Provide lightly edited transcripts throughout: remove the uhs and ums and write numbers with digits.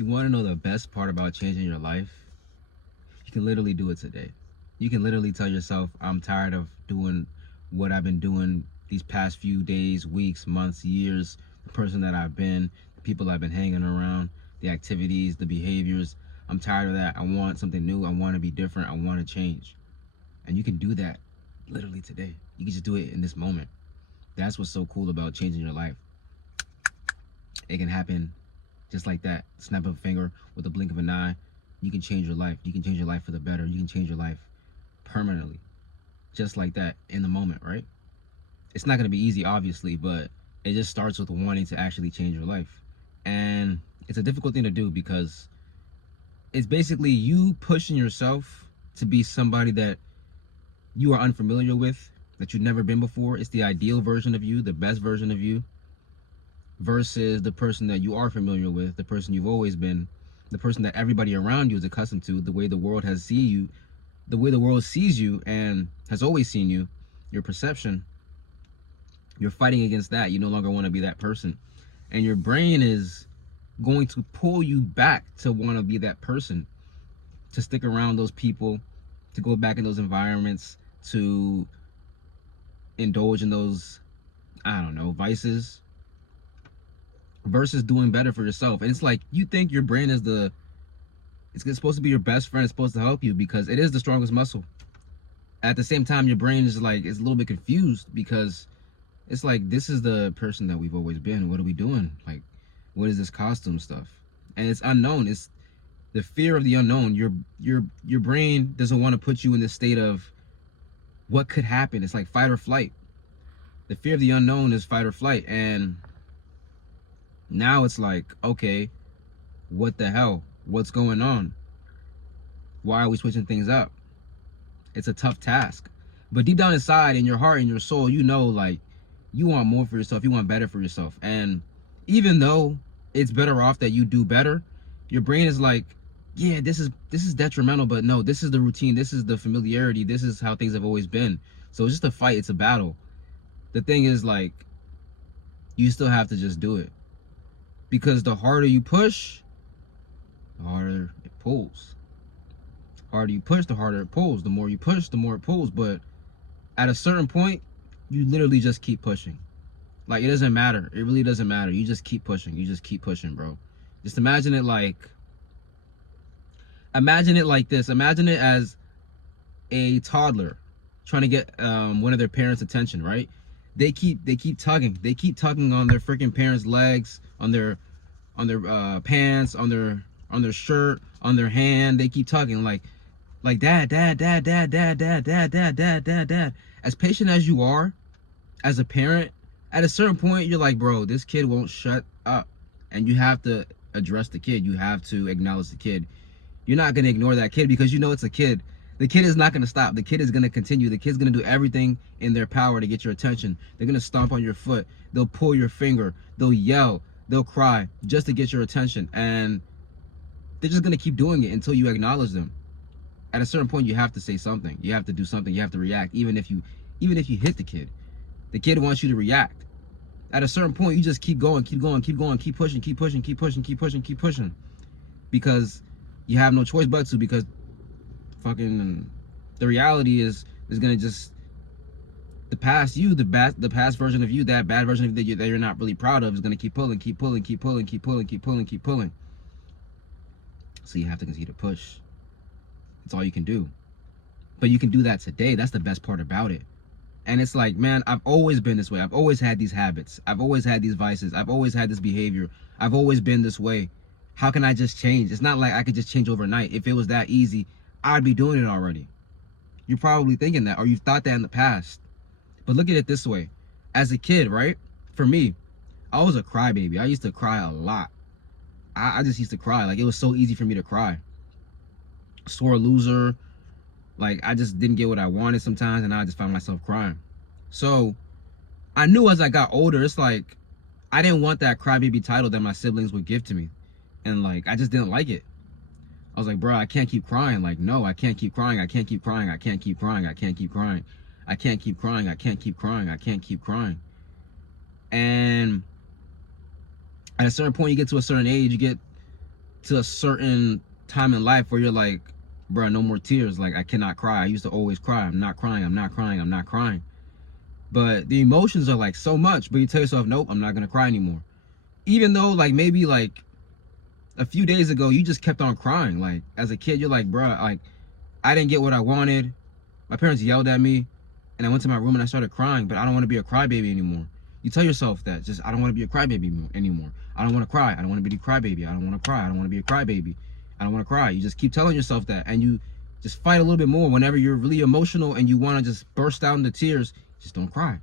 You want to know the best part about changing your life? You can literally do it today. You can literally tell yourself, I'm tired of doing what I've been doing these past few days, weeks, months, years, the person that I've been, the people I've been hanging around, the activities, the behaviors. I'm tired of that. I want something new. I want to be different. I want to change. And you can do that literally today. You can just do it in this moment. That's what's so cool about changing your life. It can happen just like that. Snap of a finger, with a blink of an eye. You can change your life. You can change your life for the better. You can change your life permanently. Just like that, in the moment, right? It's not going to be easy, obviously, but it just starts with wanting to actually change your life. And it's a difficult thing to do because it's basically you pushing yourself to be somebody that you are unfamiliar with, that you've never been before. It's the ideal version of you, the best version of you, versus the person that you are familiar with, the person you've always been, the person that everybody around you is accustomed to, the way the world has seen you, the way the world sees you and has always seen you, your perception. You're fighting against that. You no longer want to be that person. And your brain is going to pull you back to want to be that person, to stick around those people, to go back in those environments, to indulge in those, I don't know, vices, versus doing better for yourself. And it's like, you think your brain is it's supposed to be your best friend. It's supposed to help you because it is the strongest muscle. At the same time, your brain is like, it's a little bit confused because it's like, this is the person that we've always been. What are we doing? Like, what is this costume stuff? And it's unknown. It's the fear of the unknown. Your brain doesn't want to put you in this state of what could happen. It's like fight or flight. The fear of the unknown is fight or flight. And now it's like, okay, what the hell? What's going on? Why are we switching things up? It's a tough task. But deep down inside, in your heart, in your soul, you know, like, you want more for yourself. You want better for yourself. And even though it's better off that you do better, your brain is like, yeah, this is detrimental, but no, this is the routine. This is the familiarity. This is how things have always been. So it's just a fight. It's a battle. The thing is, like, you still have to just do it. Because the harder you push, the harder it pulls. The harder you push, the harder it pulls. The more you push, the more it pulls. But at a certain point, you literally just keep pushing. Like, it doesn't matter. It really doesn't matter. You just keep pushing. You just keep pushing, bro. Just imagine it like this. Imagine it as a toddler trying to get one of their parents' attention, right? They keep tugging. They keep tugging on their freaking parents' legs, on their pants, on their shirt, on their hand. They keep tugging like dad. As patient as you are, as a parent, at a certain point, you're like, bro, this kid won't shut up. And you have to address the kid. You have to acknowledge the kid. You're not going to ignore that kid because you know it's a kid. The kid is not going to stop. The kid is going to continue. The kid's going to do everything in their power to get your attention. They're going to stomp on your foot. They'll pull your finger. They'll yell. They'll cry just to get your attention. And they're just going to keep doing it until you acknowledge them. At a certain point, you have to say something. You have to do something. You have to react. Even if you hit the kid. The kid wants you to react. At a certain point, you just keep going, keep pushing. Because you have no choice but to, because fucking the reality is gonna just, the past version of you, that bad version of you that you're not really proud of, is gonna keep pulling. So you have to continue to push. That's all you can do. But you can do that today. That's the best part about it. And it's like, man, I've always been this way. I've always had these habits. I've always had these vices. I've always had this behavior. I've always been this way. How can I just change? It's not like I could just change overnight. If it was that easy, I'd be doing it already. You're probably thinking that, or you've thought that in the past. But look at it this way. As a kid, right? For me, I was a crybaby. I used to cry a lot. I just used to cry. Like, it was so easy for me to cry. Sore loser. Like, I just didn't get what I wanted sometimes, and I just found myself crying. So I knew as I got older, it's like, I didn't want that crybaby title that my siblings would give to me. And like, I just didn't like it. I was like, bro, I can't keep crying. Like, no, I can't keep crying. I can't keep crying. I can't keep crying. I can't keep crying. I can't keep crying. I can't keep crying. I can't keep crying. And at a certain point, you get to a certain age, you get to a certain time in life where you're like, bro, no more tears. Like, I cannot cry. I used to always cry. I'm not crying. I'm not crying. I'm not crying. But the emotions are like so much. But you tell yourself, nope, I'm not gonna cry anymore. Even though like maybe like a few days ago you just kept on crying. Like as a kid, you're like, bro, like I didn't get what I wanted. My parents yelled at me, and I went to my room and I started crying. But I don't want to be a crybaby anymore. You tell yourself that, just I don't want to be a crybaby anymore. I don't want to cry. I don't want to be a crybaby. I don't want to cry. I don't want to be a crybaby. I don't want to cry. You just keep telling yourself that, and you just fight a little bit more whenever you're really emotional and you want to just burst out into tears. Just don't cry,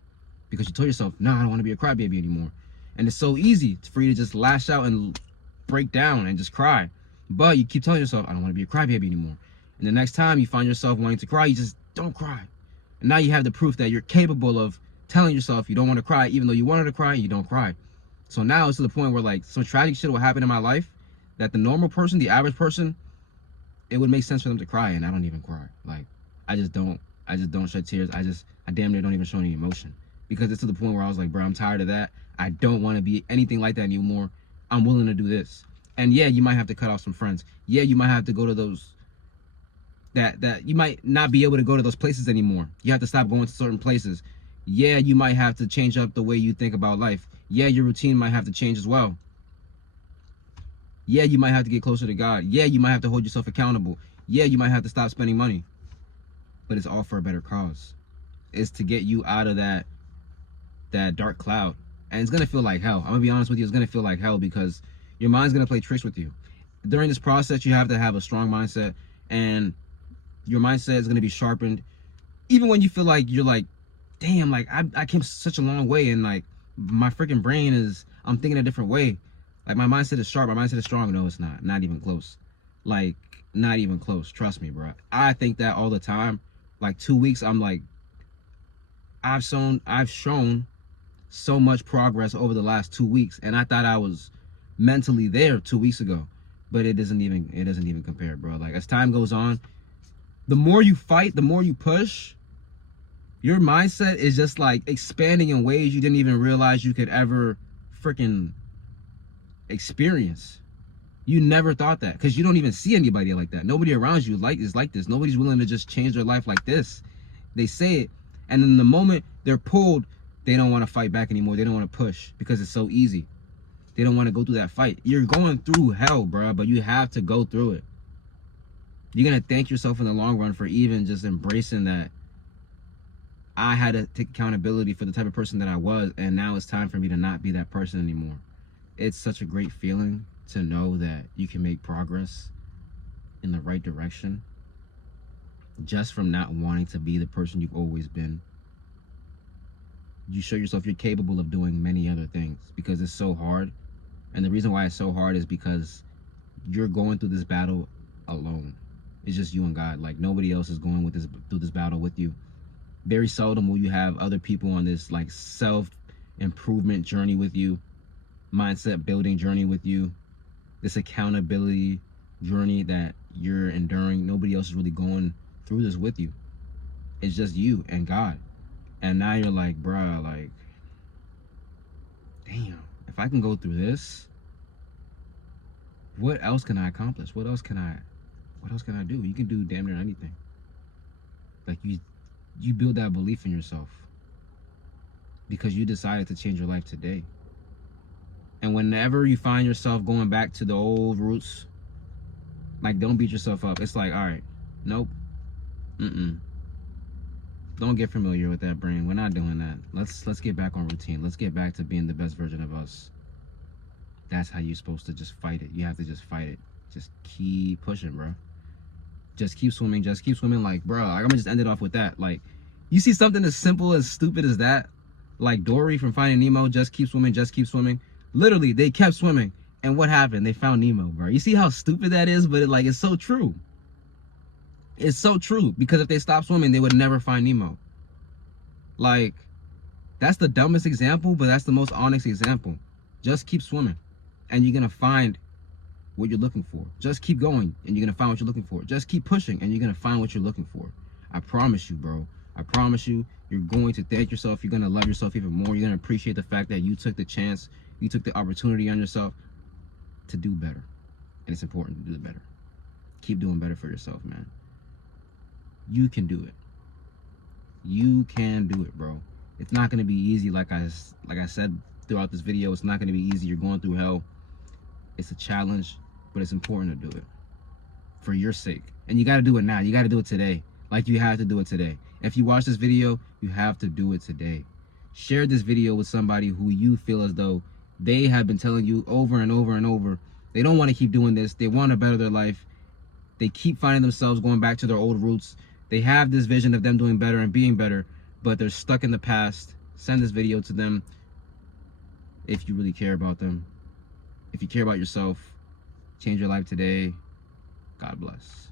because you told yourself, no, I don't want to be a crybaby anymore. And it's so easy for you to just lash out and break down and just cry. But you keep telling yourself, I don't want to be a crybaby anymore. And the next time you find yourself wanting to cry, you just don't cry. And now you have the proof that you're capable of telling yourself you don't want to cry, even though you wanted to cry, you don't cry. So now it's to the point where like some tragic shit will happen in my life that the normal person, the average person, it would make sense for them to cry, and I don't even cry. Like I just don't shed tears. I damn near don't even show any emotion, because it's to the point where I was like, bro, I'm tired of that. I don't want to be anything like that anymore. I'm willing to do this. And yeah, you might have to cut off some friends. Yeah, you might have to go to those that you might not be able to go to those places anymore. You have to stop going to certain places. Yeah, you might have to change up the way you think about life. Yeah, your routine might have to change as well. Yeah, you might have to get closer to God. Yeah, you might have to hold yourself accountable. Yeah, you might have to stop spending money. But it's all for a better cause. It's to get you out of that dark cloud. And it's going to feel like hell. I'm going to be honest with you. It's going to feel like hell, because your mind's going to play tricks with you. During this process, you have to have a strong mindset, and your mindset is going to be sharpened. Even when you feel like you're like, damn, like I came such a long way, and like my freaking brain is, I'm thinking a different way. Like my mindset is sharp, my mindset is strong. No, it's not even close. Like not even close. Trust me, bro. I think that all the time. Like 2 weeks, I'm like, I've shown so much progress over the last 2 weeks, and I thought I was mentally there 2 weeks ago, but it doesn't even compare, bro. Like as time goes on, the more you fight, the more you push, your mindset is just like expanding in ways you didn't even realize you could ever freaking experience. You never thought that, because you don't even see anybody like that. Nobody around you is like this. Nobody's willing to just change their life like this. They say it, and then the moment they're pulled, they don't want to fight back anymore. They don't want to push because it's so easy. They don't want to go through that fight. You're going through hell, bro, but you have to go through it. You're going to thank yourself in the long run for even just embracing that I had to take accountability for the type of person that I was, and now it's time for me to not be that person anymore. It's such a great feeling to know that you can make progress in the right direction just from not wanting to be the person you've always been. You show yourself you're capable of doing many other things, because it's so hard. And the reason why it's so hard is because you're going through this battle alone. It's just you and God. Like nobody else is going through this battle with you. Very seldom will you have other people on this like self-improvement journey with you, mindset building journey with you, this accountability journey that you're enduring. Nobody else is really going through this with you. It's just you and God. And now you're like, bruh, like, damn, if I can go through this, what else can I accomplish? What else can I do? You can do damn near anything. Like you build that belief in yourself because you decided to change your life today. And whenever you find yourself going back to the old roots, like, don't beat yourself up. It's like, all right, nope, don't get familiar with that brain. We're not doing that. Let's get back on routine. Let's get back to being the best version of us. That's how you're supposed to just fight it. You have to just fight it. Just keep pushing, bro. Just keep swimming. Just keep swimming. Like, bro, I'm gonna just end it off with that. Like, you see something as simple as stupid as that, like Dory from Finding Nemo. Just keep swimming. Just keep swimming. Literally, they kept swimming, and what happened? They found Nemo, bro. You see how stupid that is, but it's so true. It's so true, because if they stopped swimming, they would never find Nemo. Like, that's the dumbest example, but that's the most honest example. Just keep swimming, and you're gonna find what you're looking for. Just keep going, and you're gonna find what you're looking for. Just keep pushing, and you're gonna find what you're looking for. I promise you, bro. I promise you, you're going to thank yourself. You're gonna love yourself even more. You're gonna appreciate the fact that you took the chance, you took the opportunity on yourself to do better. And it's important to do better. Keep doing better for yourself, man. You can do it. You can do it, bro. It's not going to be easy. Like I said throughout this video, it's not going to be easy. You're going through hell. It's a challenge, but it's important to do it for your sake. And you got to do it now. You got to do it today. Like you have to do it today. If you watch this video, you have to do it today. Share this video with somebody who you feel as though they have been telling you over and over and over, they don't want to keep doing this. They want to better their life. They keep finding themselves going back to their old roots. They have this vision of them doing better and being better, but they're stuck in the past. Send this video to them if you really care about them. If you care about yourself, change your life today. God bless.